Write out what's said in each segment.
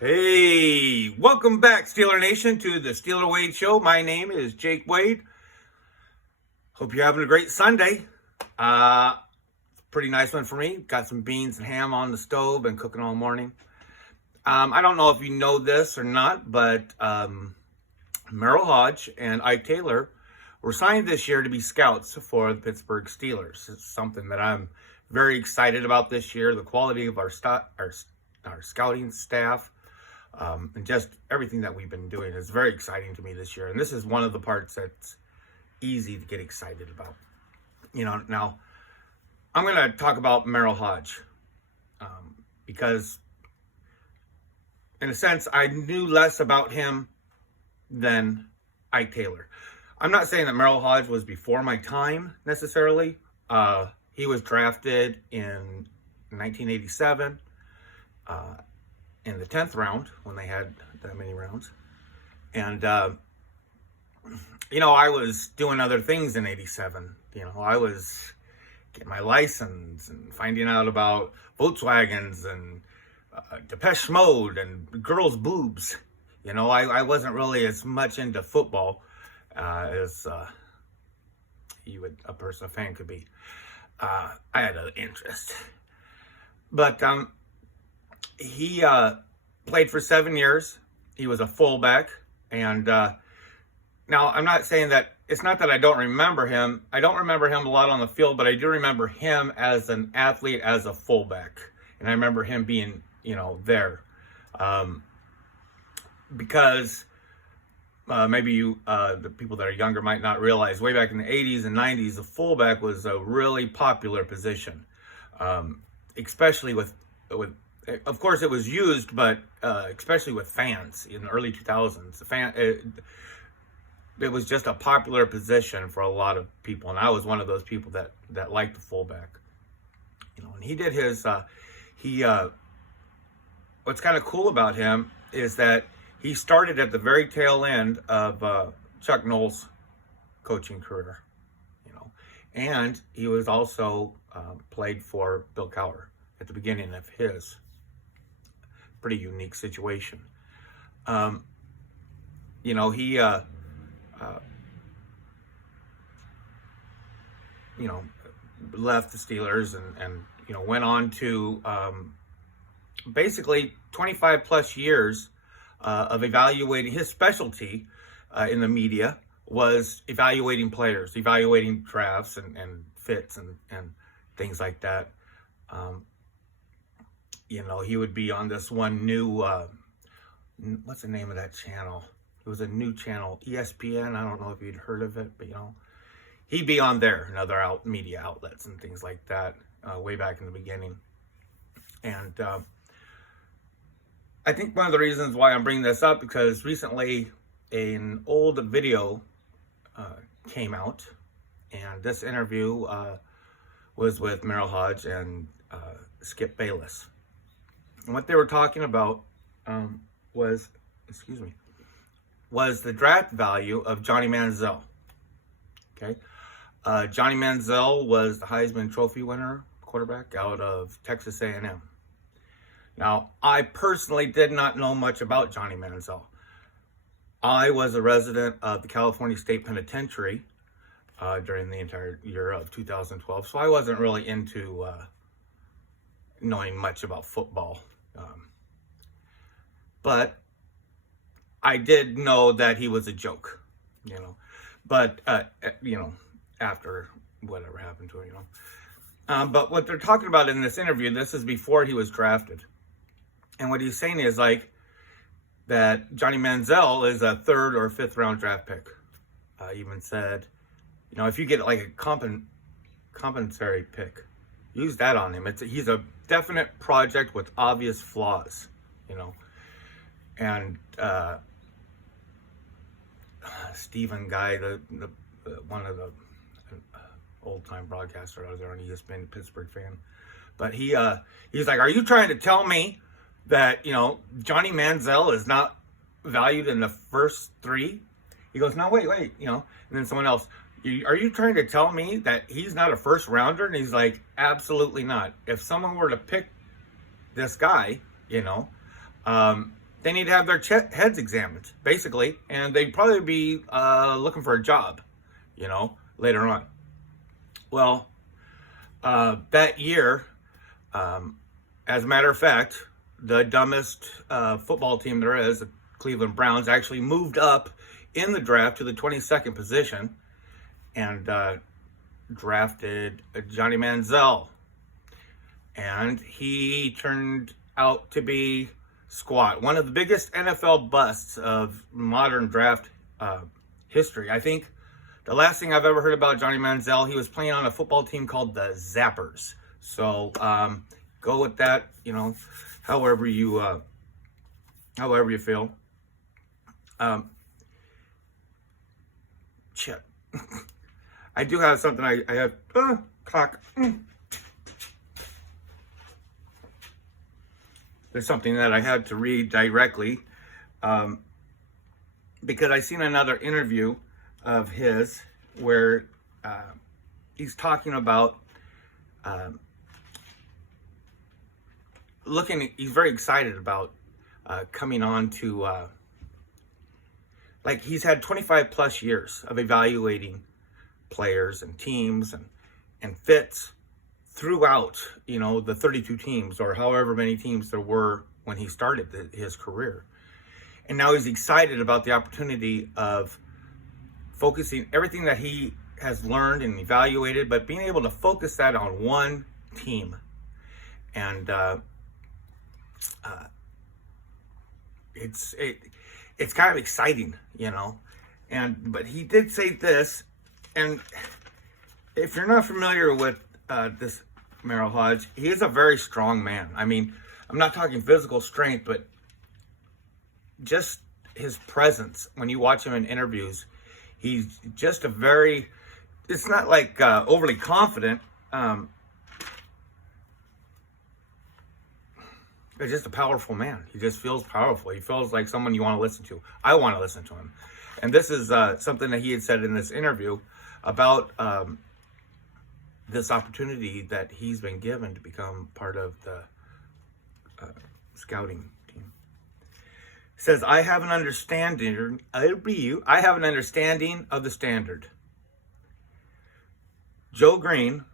Hey, welcome back, Steeler Nation, to the Steeler Wade Show. My name is Jake Wade. Hope you're having a great Sunday. Pretty nice one for me. Got some beans and ham on the stove. Been cooking all morning. I don't know if you know this or not, but Merril Hoge and Outtake were signed this year to be scouts for the Pittsburgh Steelers. It's something that I'm very excited about this year. The quality of our scouting staff. And just everything that we've been doing is very exciting to me this year. And this is one of the parts that's easy to get excited about. Now I'm going to talk about Merril Hoge because in a sense, I knew less about him than Outtake. I'm not saying that Merril Hoge was before my time necessarily. He was drafted in 1987. In the 10th round, when they had that many rounds. And, I was doing other things in 87. I was getting my license and finding out about Volkswagens and Depeche Mode and girls' boobs. I wasn't really as much into football as a fan could be. I had an interest. But, he played for 7 years. He was a fullback. And now I'm not saying that, it's not that I don't remember him. I don't remember him a lot on the field, but I do remember him as an athlete, as a fullback. And I remember him being, there. Because maybe you, the people that are younger might not realize, way back in the 80s and 90s, the fullback was a really popular position. Especially with of course, it was used, but especially with fans in the early 2000s. It was just a popular position for a lot of people, and I was one of those people that liked the fullback. And he did his. What's kind of cool about him is that he started at the very tail end of Chuck Noll's coaching career. And he was also played for Bill Cowher at the beginning of his. Pretty unique situation. He left the Steelers and went on to basically 25 plus years of evaluating. His specialty in the media was evaluating players, evaluating drafts and fits and things like that. He would be on this one new, what's the name of that channel? It was a new channel, ESPN. I don't know if you'd heard of it, but he'd be on there and other media outlets and things like that way back in the beginning. And I think one of the reasons why I'm bringing this up, because recently an old video came out, and this interview was with Merril Hoge and Skip Bayless. And what they were talking about was the draft value of Johnny Manziel. Okay, Johnny Manziel was the Heisman Trophy winner quarterback out of Texas A&M. Now, I personally did not know much about Johnny Manziel. I was a resident of the California State Penitentiary during the entire year of 2012, so I wasn't really into knowing much about football. But I did know that he was a joke, but, after whatever happened to him, but what they're talking about in this interview, this is before he was drafted. And what he's saying is that Johnny Manziel is a 3rd or 5th round draft pick. Even said, if you get like a compensatory pick, use that on him. He's a definite project with obvious flaws, and Stephen Guy, the one of the old-time broadcaster out there on ESPN, Pittsburgh fan, but he's like, are you trying to tell me that Johnny Manziel is not valued in the first 3? He goes, no, wait, and then someone else, are you trying to tell me that he's not a first rounder? And he's like, absolutely not. If someone were to pick this guy, they need to have their heads examined, basically, and they'd probably be looking for a job, later on. Well, that year, as a matter of fact, the dumbest football team there is, the Cleveland Browns, actually moved up in the draft to the 22nd position and drafted Johnny Manziel. And he turned out to be squat. One of the biggest NFL busts of modern draft history. I think the last thing I've ever heard about Johnny Manziel, he was playing on a football team called the Zappers. So go with that, however you feel. Chip. I do have something I have. Clock. There's something that I had to read directly because I seen another interview of his where he's talking about he's very excited about coming on to he's had 25 plus years of evaluating players and teams and fits throughout, the 32 teams or however many teams there were when he started his career. And now he's excited about the opportunity of focusing everything that he has learned and evaluated, but being able to focus that on one team. And it's kind of exciting, but he did say this, and if you're not familiar with this Merril Hoge, he is a very strong man. I mean, I'm not talking physical strength, but just his presence. When you watch him in interviews, he's just it's not like overly confident. He's just a powerful man. He just feels powerful. He feels like someone you want to listen to. I want to listen to him. And this is something that he had said in this interview about this opportunity that he's been given to become part of the scouting team. He says, I have an understanding of the standard. Joe Green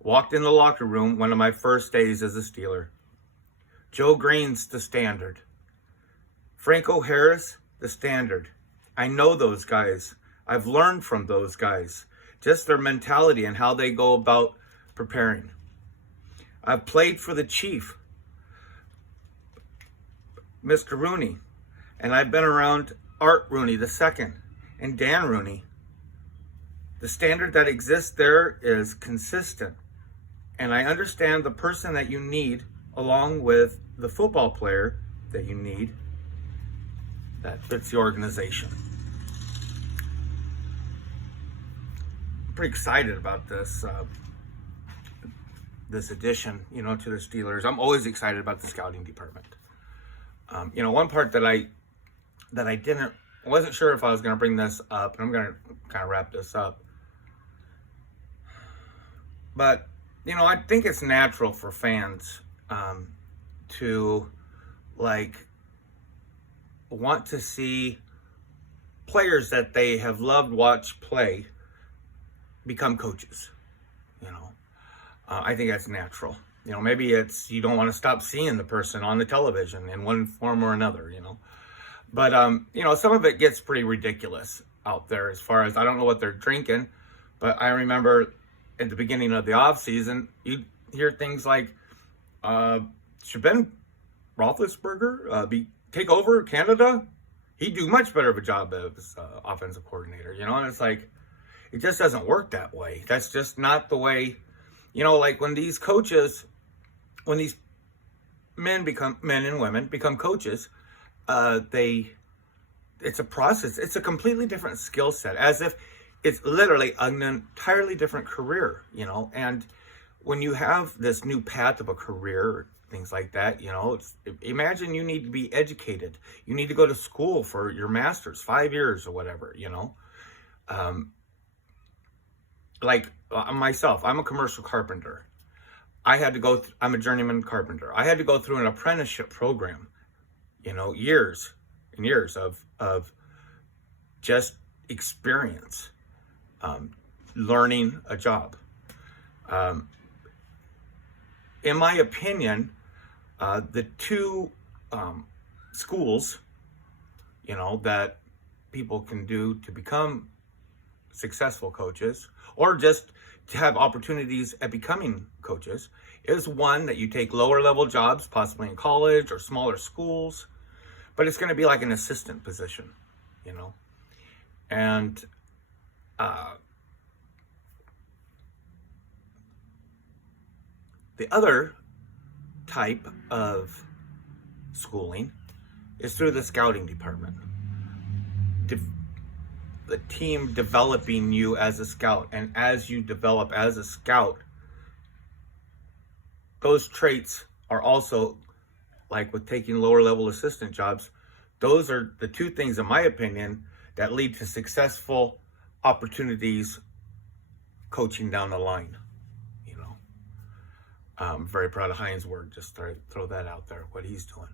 walked in the locker room one of my first days as a Steeler. Joe Green's the standard. Franco Harris, the standard. I know those guys. I've learned from those guys. Just their mentality and how they go about preparing. I've played for the Chief, Mr. Rooney, and I've been around Art Rooney II and Dan Rooney. The standard that exists there is consistent, and I understand the person that you need along with the football player that you need that fits the organization. I'm pretty excited about this addition, to the Steelers. I'm always excited about the scouting department. One part that I wasn't sure if I was going to bring this up, and I'm going to kind of wrap this up. But, I think it's natural for fans to want to see players that they have loved watch play become coaches. I think that's natural. Maybe it's you don't want to stop seeing the person on the television in one form or another, But, some of it gets pretty ridiculous out there as far as I don't know what they're drinking, but I remember at the beginning of the off season, you'd hear things like, should Ben Roethlisberger take over Canada? He'd do much better of a job as offensive coordinator, and it's like, it just doesn't work that way. That's just not the way, when these coaches, when these men and women become coaches, it's a process. It's a completely different skill set, as if it's literally an entirely different career, and when you have this new path of a career, things like that, imagine you need to be educated. You need to go to school for your master's, 5 years or whatever, like myself, I'm a commercial carpenter. I'm a journeyman carpenter. I had to go through an apprenticeship program, years and years of just experience, learning a job. In my opinion, the two schools, that people can do to become successful coaches, or just to have opportunities at becoming coaches, is one that you take lower level jobs, possibly in college or smaller schools, but it's going to be like an assistant position, and the other type of schooling is through the scouting department. The team developing you as a scout, and as you develop as a scout, those traits are also, like with taking lower level assistant jobs, those are the two things, in my opinion, that lead to successful opportunities coaching down the line. I'm very proud of Heinz Ward, just throw that out there, what he's doing.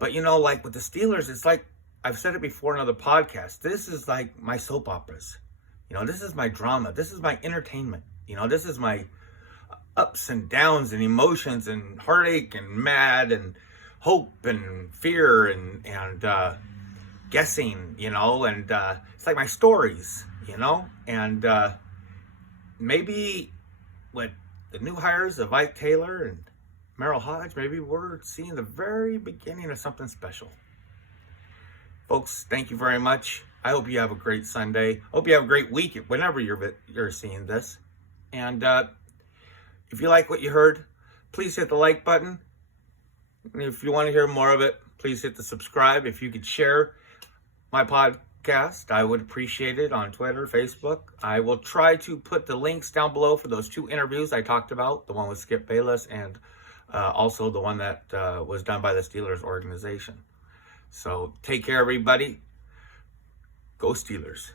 But like with the Steelers, it's like, I've said it before in other podcasts, this is like my soap operas. This is my drama. This is my entertainment. This is my ups and downs and emotions and heartache and mad and hope and fear and guessing, and it's like my stories, and maybe with the new hires of Ike Taylor and Merril Hoge, maybe we're seeing the very beginning of something special. Folks, thank you very much. I hope you have a great Sunday. Hope you have a great week whenever you're seeing this. And if you like what you heard, please hit the like button. And if you want to hear more of it, please hit the subscribe. If you could share my podcast, I would appreciate it on Twitter, Facebook. I will try to put the links down below for those two interviews I talked about, the one with Skip Bayless and also the one that was done by the Steelers organization. So take care, everybody. Go Steelers.